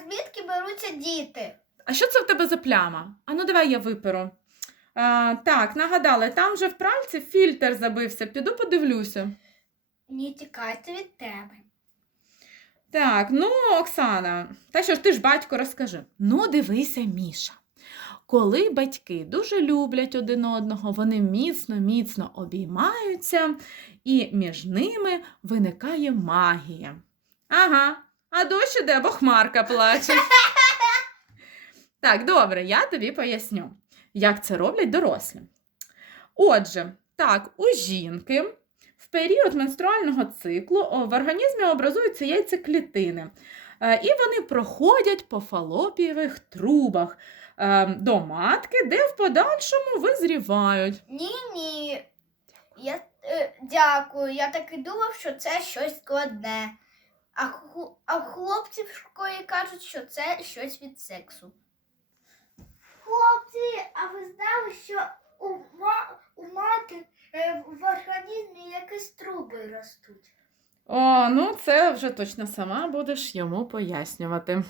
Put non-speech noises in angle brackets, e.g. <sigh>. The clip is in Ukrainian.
Звідки беруться діти? А що це в тебе за пляма? Ану, давай я виперу. А, так, нагадали, там же в пральці фільтр забився. Піду подивлюся. Не тікайте від тебе. Так, ну, Оксана, та що ж ти ж батько розкажи. Ну, дивися, Міша. Коли батьки дуже люблять один одного, вони міцно, міцно обіймаються, і між ними виникає магія. Ага, а дощ іде, бо хмарка плаче. <laughs> Так, добре, я тобі поясню, як це роблять дорослі. Отже, так, у жінки в період менструального циклу в організмі образуються яйцеклітини. Е, І вони проходять по фалопієвих трубах е, до матки, де в подальшому визрівають. Ні, ні. Я е, дякую. Я так і думав, що це щось складне. А, ху- а хлопці в школі кажуть, що це щось від сексу. Хлопці, а ви знали, що у, ма- у мати е, в організмі якісь труби ростуть? О, ну це вже точно сама будеш йому пояснювати.